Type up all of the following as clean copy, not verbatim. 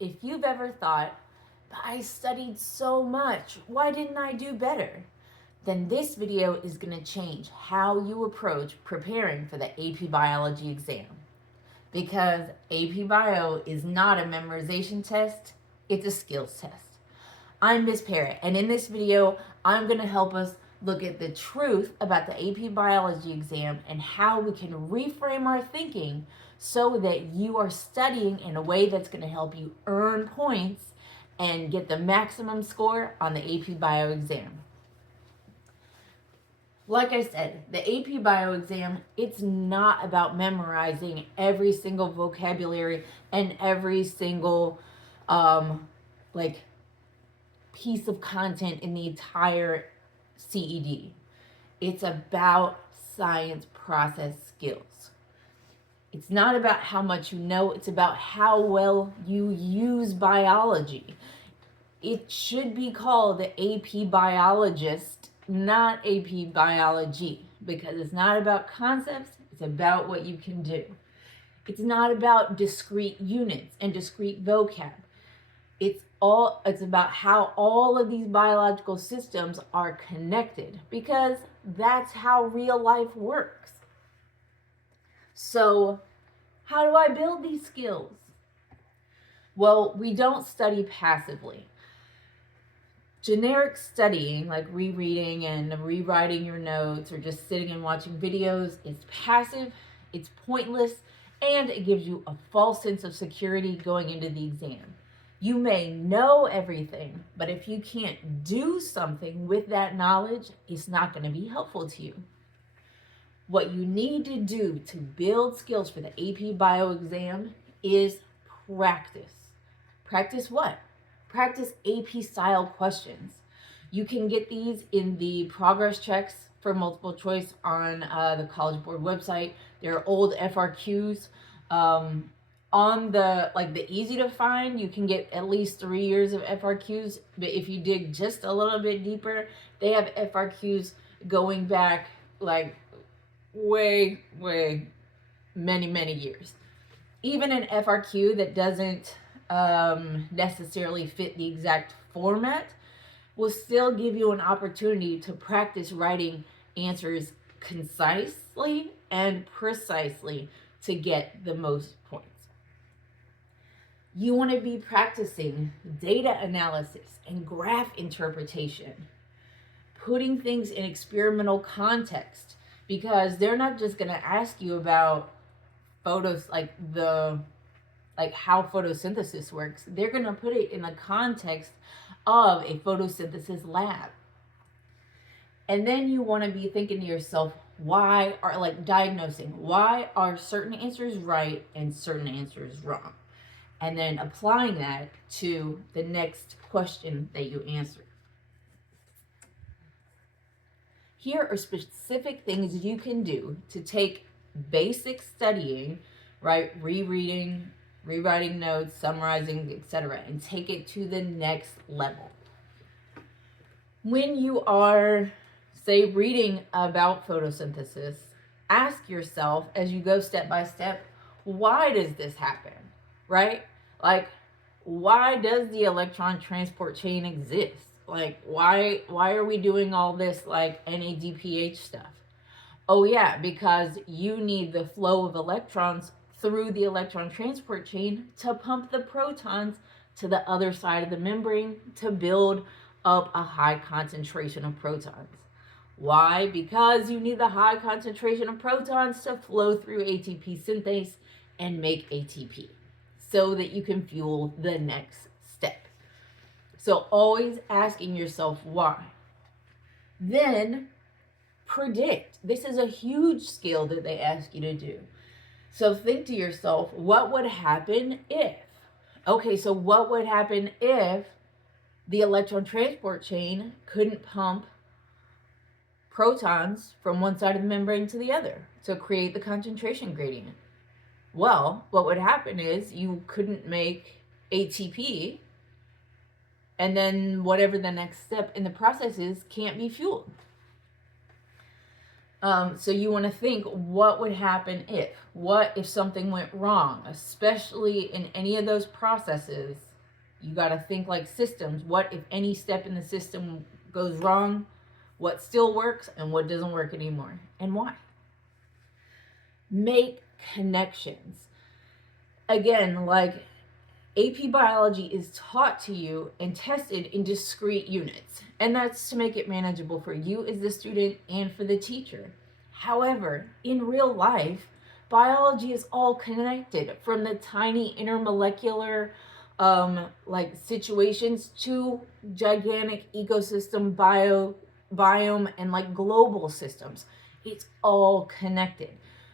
If you've ever thought, I studied so much, why didn't I do better? Then this video is going to change how you approach preparing for the AP Biology exam. Because AP Bio is not a memorization test, it's a skills test. I'm Miss Parrott, and in this video, I'm going to help us look at the truth about the AP Biology exam and how we can reframe our thinking so that you are studying in a way that's going to help you earn points and get the maximum score on the AP Bio exam. Like I said, the AP Bio exam, it's not about memorizing every single vocabulary and every single piece of content in the entire CED. It's about science process skills. It's not about how much you know, it's about how well you use biology. It should be called the AP Biologist, not AP Biology, because it's not about concepts, it's about what you can do. It's not about discrete units and discrete vocab. It's about how all of these biological systems are connected, because that's how real life works. So, how do I build these skills? Well, we don't study passively. Generic studying, like rereading and rewriting your notes or just sitting and watching videos, is passive, it's pointless, and it gives you a false sense of security going into the exam. You may know everything, but if you can't do something with that knowledge, it's not going to be helpful to you. What you need to do to build skills for the AP Bio exam is practice. Practice what? Practice AP style questions. You can get these in the progress checks for multiple choice on the College Board website. They're old FRQs. On the easy to find, you can get at least 3 years of FRQs, but if you dig just a little bit deeper, they have FRQs going back way many years. Even an FRQ that doesn't necessarily fit the exact format will still give you an opportunity to practice writing answers concisely and precisely to get the most points. You want to be practicing data analysis and graph interpretation, putting things in experimental context, because they're not just going to ask you about photos, how photosynthesis works. They're going to put it in the context of a photosynthesis lab. And then you want to be thinking to yourself, diagnosing, why are certain answers right and certain answers wrong? And then applying that to the next question that you answer. Here are specific things you can do to take basic studying, right, rereading, rewriting notes, summarizing, etc., and take it to the next level. When you are, say, reading about photosynthesis, ask yourself as you go step by step, why does this happen, right? Why does the electron transport chain exist? Why are we doing all this NADPH stuff? Oh yeah, because you need the flow of electrons through the electron transport chain to pump the protons to the other side of the membrane to build up a high concentration of protons. Why? Because you need the high concentration of protons to flow through ATP synthase and make ATP so that you can fuel the next step. So always asking yourself why. Then predict. This is a huge skill that they ask you to do. So think to yourself, what would happen if? Okay, so what would happen if the electron transport chain couldn't pump protons from one side of the membrane to the other to create the concentration gradient? Well, what would happen is you couldn't make ATP, and then whatever the next step in the process is can't be fueled. So you want to think, what would happen if? What if something went wrong, especially in any of those processes You got to think like systems. What if any step in the system goes wrong? What still works and what doesn't work anymore, and why? Make connections. Again, like AP biology is taught to you and tested in discrete units, and that's to make it manageable for you as the student and for the teacher. However, in real life, biology is all connected, from the tiny intermolecular like situations to gigantic ecosystem biome and like global systems. It's all connected.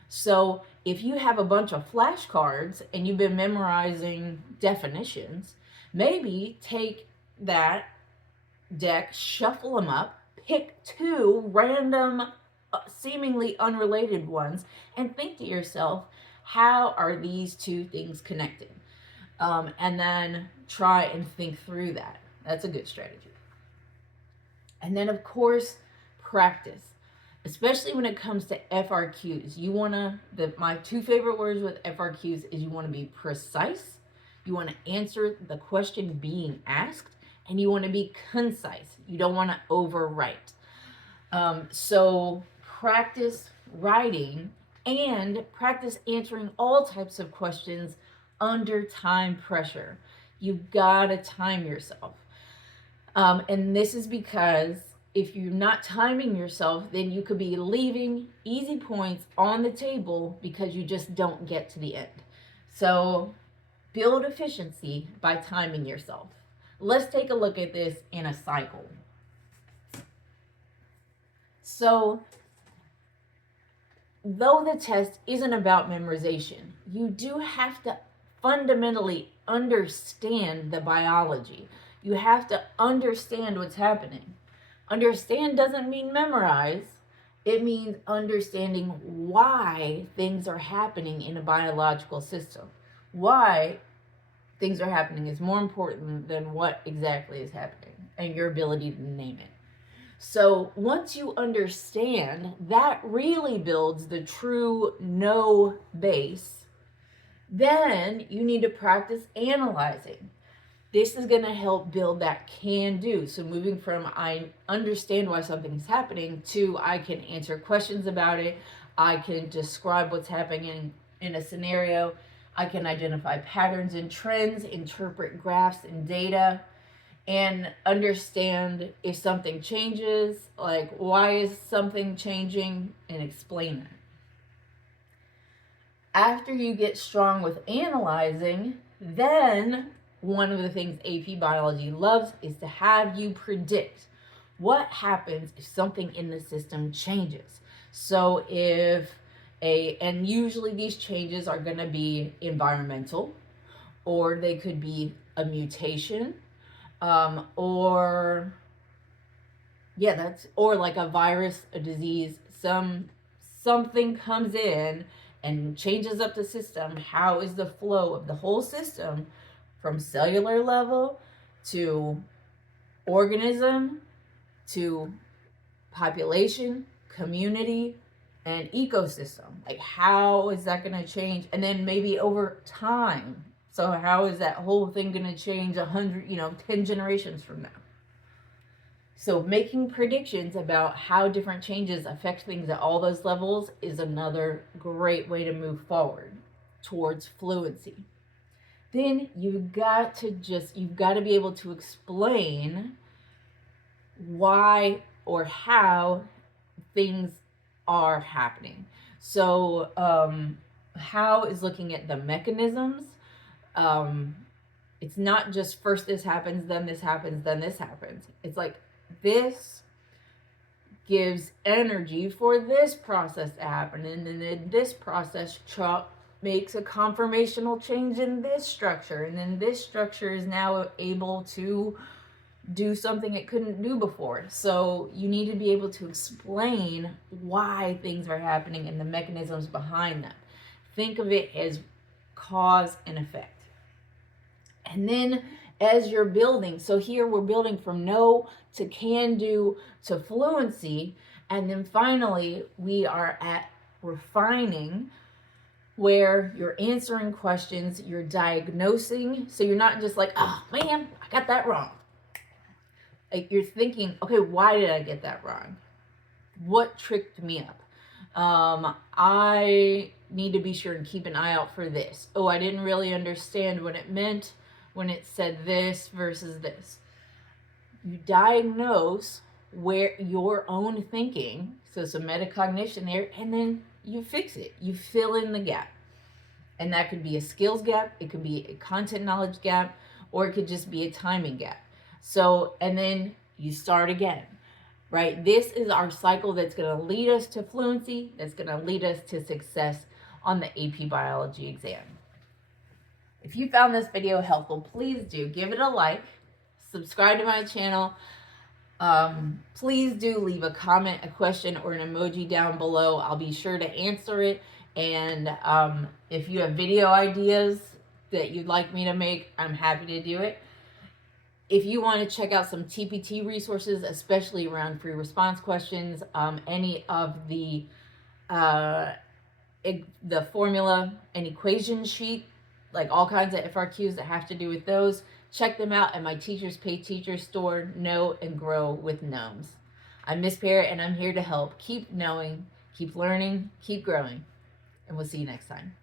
So if you have a bunch of flashcards and you've been memorizing definitions, maybe take that deck, shuffle them up, pick two random, seemingly unrelated ones, and think to yourself, how are these two things connected? And then try and think through that. That's a good strategy. And then, of course, practice. Especially when it comes to FRQs. You want to, my two favorite words with FRQs is you want to be precise, you want to answer the question being asked, and you want to be concise. You don't want to overwrite. So practice writing and practice answering all types of questions under time pressure. You've got to time yourself. And this is because if you're not timing yourself, then you could be leaving easy points on the table because you just don't get to the end. So build efficiency by timing yourself. Let's take a look at this in a cycle. So though the test isn't about memorization, you do have to fundamentally understand the biology. You have to understand what's happening. Understand doesn't mean memorize. It means understanding why things are happening in a biological system. Why things are happening is more important than what exactly is happening and your ability to name it. So once you understand, that really builds the true know base. Then you need to practice analyzing. This is going to help build that can do. So moving from I understand why something is happening to I can answer questions about it. I can describe what's happening in a scenario. I can identify patterns and trends, interpret graphs and data, and understand if something changes, like why is something changing, and explain that. After you get strong with analyzing, then one of the things AP Biology loves is to have you predict what happens if something in the system changes. So and usually these changes are going to be environmental, or they could be a mutation, or like a virus, a disease, something comes in and changes up the system. How is the flow of the whole system from cellular level to organism to population, community, and ecosystem? Like, how is that going to change? And then maybe over time. So how is that whole thing going to change 10 generations from now? So making predictions about how different changes affect things at all those levels is another great way to move forward towards fluency. Then you've got to be able to explain why or how things are happening. So how is looking at the mechanisms. It's not just first this happens, then this happens, then this happens. It's like this gives energy for this process to happen, and then this process makes a conformational change in this structure, and then this structure is now able to do something it couldn't do before. So you need to be able to explain why things are happening and the mechanisms behind them. Think of it as cause and effect. And then as you're building, so here we're building from know to can do to fluency, and then finally we are at refining where you're answering questions, you're diagnosing. So you're not just like, oh man, I got that wrong. Like you're thinking, okay, why did I get that wrong? What tricked me up? I need to be sure and keep an eye out for this. Oh, I didn't really understand what it meant when it said this versus this. You diagnose where your own thinking, so some metacognition there, and then you fix it. You fill in the gap. And that could be a skills gap, it could be a content knowledge gap, or it could just be a timing gap. So, and then you start again, right? This is our cycle that's going to lead us to fluency, that's going to lead us to success on the AP Biology exam. If you found this video helpful, please do give it a like, subscribe to my channel. Please do leave a comment, a question, or an emoji down below. I'll be sure to answer it. And if you have video ideas that you'd like me to make, I'm happy to do it. If you want to check out some TPT resources, especially around free response questions, any of the formula and equation sheet, like all kinds of FRQs that have to do with those, check them out at my Teachers Pay Teachers store, Know and Grow with Gnomes. I'm Miss Parrott, and I'm here to help. Keep knowing, keep learning, keep growing, and we'll see you next time.